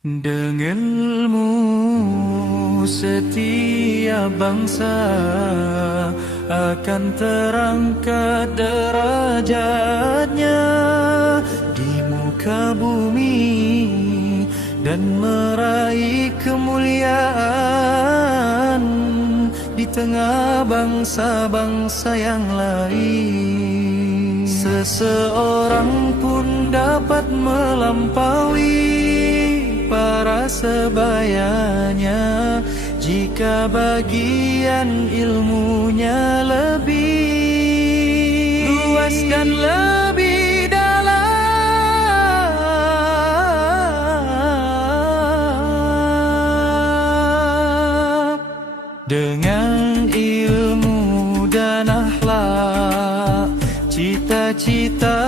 Dengan ilmu setiap bangsa akan terangkat derajatnya di muka bumi dan meraih kemuliaan di tengah bangsa-bangsa yang lain. Seseorang pun dapat melampaui para sebayanya jika bagian ilmunya lebih luas dan lebih dalam. Dengan ilmu dan akhlak cita-cita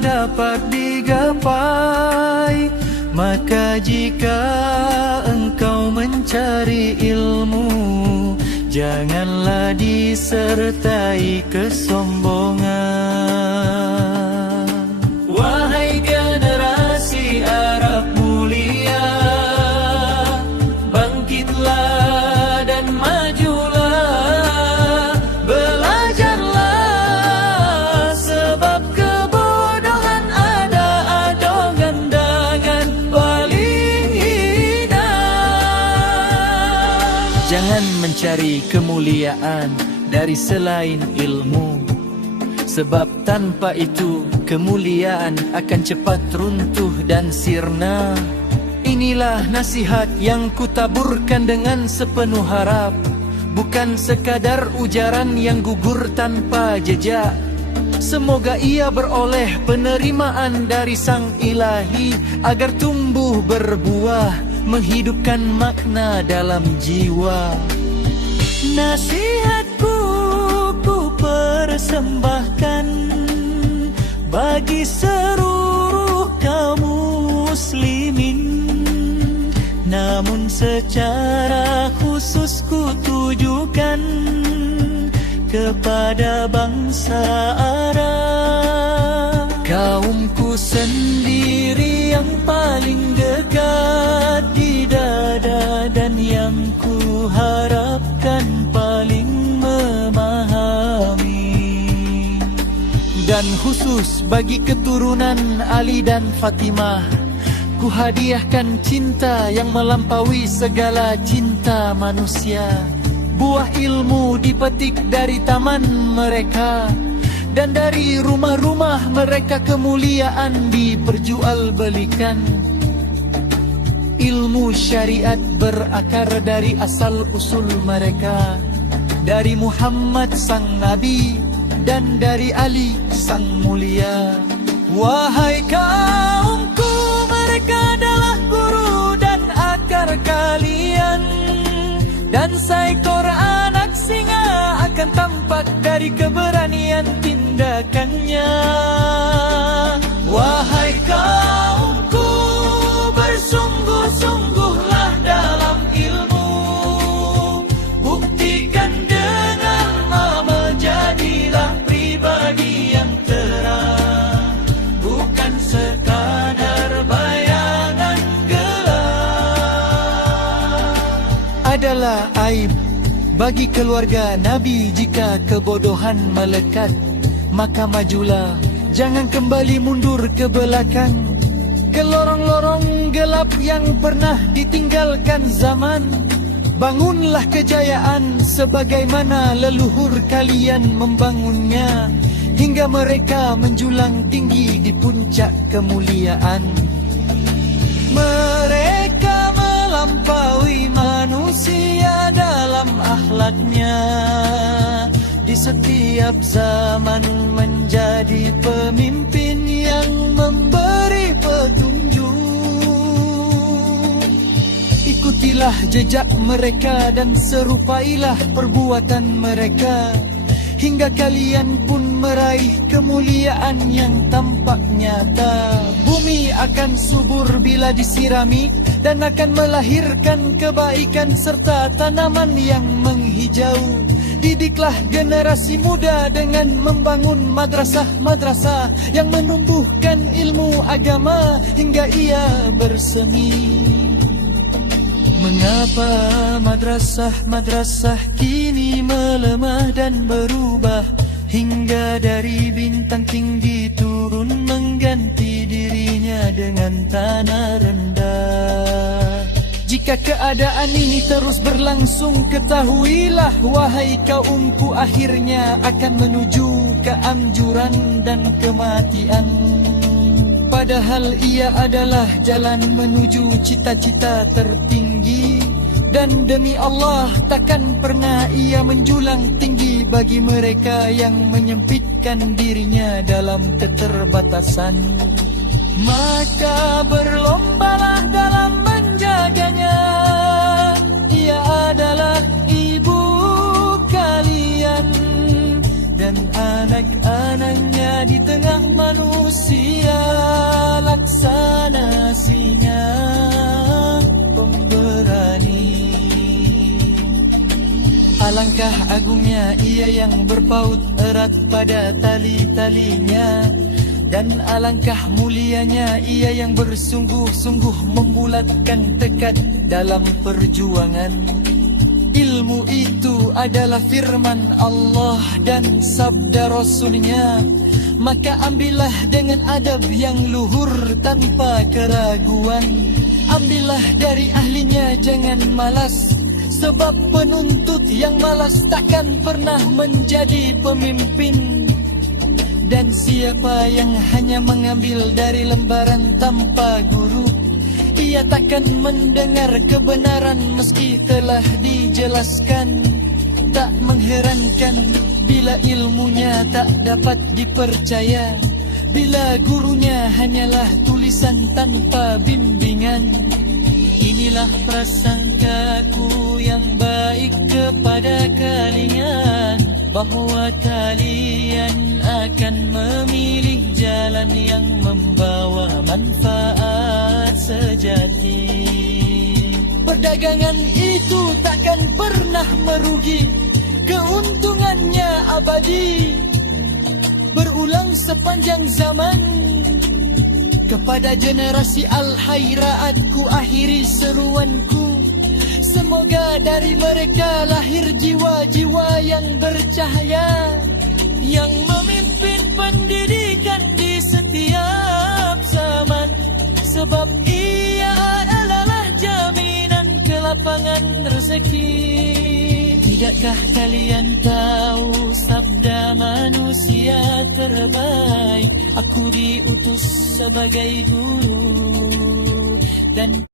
dapat digapai. Maka jika engkau mencari ilmu, janganlah disertai kesombongan. Wahai generasi Arab mulia, bangkitlah dan majulah, belajarlah sebab kebodohan ada adong-gandangan paling hina. Jangan mencari kemuliaan dari selain ilmu, sebab tanpa itu kemuliaan akan cepat runtuh dan sirna. Inilah nasihat yang kutaburkan dengan sepenuh harap, bukan sekadar ujaran yang gugur tanpa jejak. Semoga ia beroleh penerimaan dari Sang Ilahi, agar tumbuh berbuah, menghidupkan makna dalam jiwa. Nasihatku ku persembahkan bagi seluruh kaum muslimin, namun secara khusus ku tujukan kepada bangsa Arab. Kaumku sendiri yang paling dekat di dada dan yang ku harapkan paling memahami. Dan khusus bagi keturunan Ali dan Fatimah, ku hadiahkan cinta yang melampaui segala cinta manusia. Buah ilmu dipetik dari taman mereka, dan dari rumah-rumah mereka kemuliaan diperjualbelikan. Ilmu syariat berakar dari asal-usul mereka, dari Muhammad sang Nabi dan dari Ali sang mulia. Wahai kaumku, mereka adalah guru dan akar kalian, dan seekor anak singa akan tampak dari keberanian tindakannya. Wahai kaumku, bersungguh-sungguhlah dalam ilmu, buktikan dengan amal, jadilah pribadi yang terang, bukan sekadar bayangan gelap. Adalah aib bagi keluarga Nabi jika kebodohan melekat, maka majulah, jangan kembali mundur ke belakang, ke lorong-lorong gelap yang pernah ditinggalkan zaman. Bangunlah kejayaan sebagaimana leluhur kalian membangunnya, hingga mereka menjulang tinggi di puncak kemuliaan. Mereka melampaui manusia dalam akhlaknya, di setiap zaman menjadi pemimpin yang memberi petunjuk. Ikutilah jejak mereka dan serupailah perbuatan mereka, hingga kalian pun meraih kemuliaan yang tampak nyata. Bumi akan subur bila disirami, dan akan melahirkan kebaikan serta tanaman yang menghijau. Didiklah generasi muda dengan membangun madrasah-madrasah yang menumbuhkan ilmu agama hingga ia bersemi. Mengapa madrasah-madrasah kini melemah dan berubah, hingga dari bintang tinggi turun mengganti dirinya dengan tanah rendah? Jika keadaan ini terus berlangsung, ketahuilah wahai kaumku, akhirnya akan menuju keanjuran dan kematian. Padahal ia adalah jalan menuju cita-cita tertinggi, dan demi Allah takkan pernah ia menjulang tinggi bagi mereka yang menyempitkan dirinya dalam keterbatasan. Maka berlombalah dalam menjaganya, ia adalah ibu kalian dan anak-anaknya di tengah manusia, laksana singa pemberani. Alangkah agungnya ia yang berpaut erat pada tali-talinya, dan alangkah mulianya ia yang bersungguh-sungguh membulatkan tekad dalam perjuangan. Ilmu itu adalah firman Allah dan sabda Rasulnya, maka ambillah dengan adab yang luhur tanpa keraguan. Ambillah dari ahlinya, jangan malas, sebab penuntut yang malas takkan pernah menjadi pemimpin. Dan siapa yang hanya mengambil dari lembaran tanpa guru, ia takkan mendengar kebenaran meski telah dijelaskan. Tak mengherankan bila ilmunya tak dapat dipercaya, bila gurunya hanyalah tulisan tanpa bimbingan. Inilah prasangkaku yang baik kepada kalian, bahwa kalian akan memilih jalan yang membawa manfaat sejati. Perdagangan itu takkan pernah merugi, keuntungannya abadi, berulang sepanjang zaman. Kepada generasi Al-Hairaat ku akhiri seruanku, semoga dari mereka lahir jiwa-jiwa yang bercahaya, yang memimpin pendidikan di setiap zaman. Sebab ia adalah jaminan kelapangan rezeki. Tidakkah kalian tahu sabda manusia terbaik? Aku diutus sebagai guru dan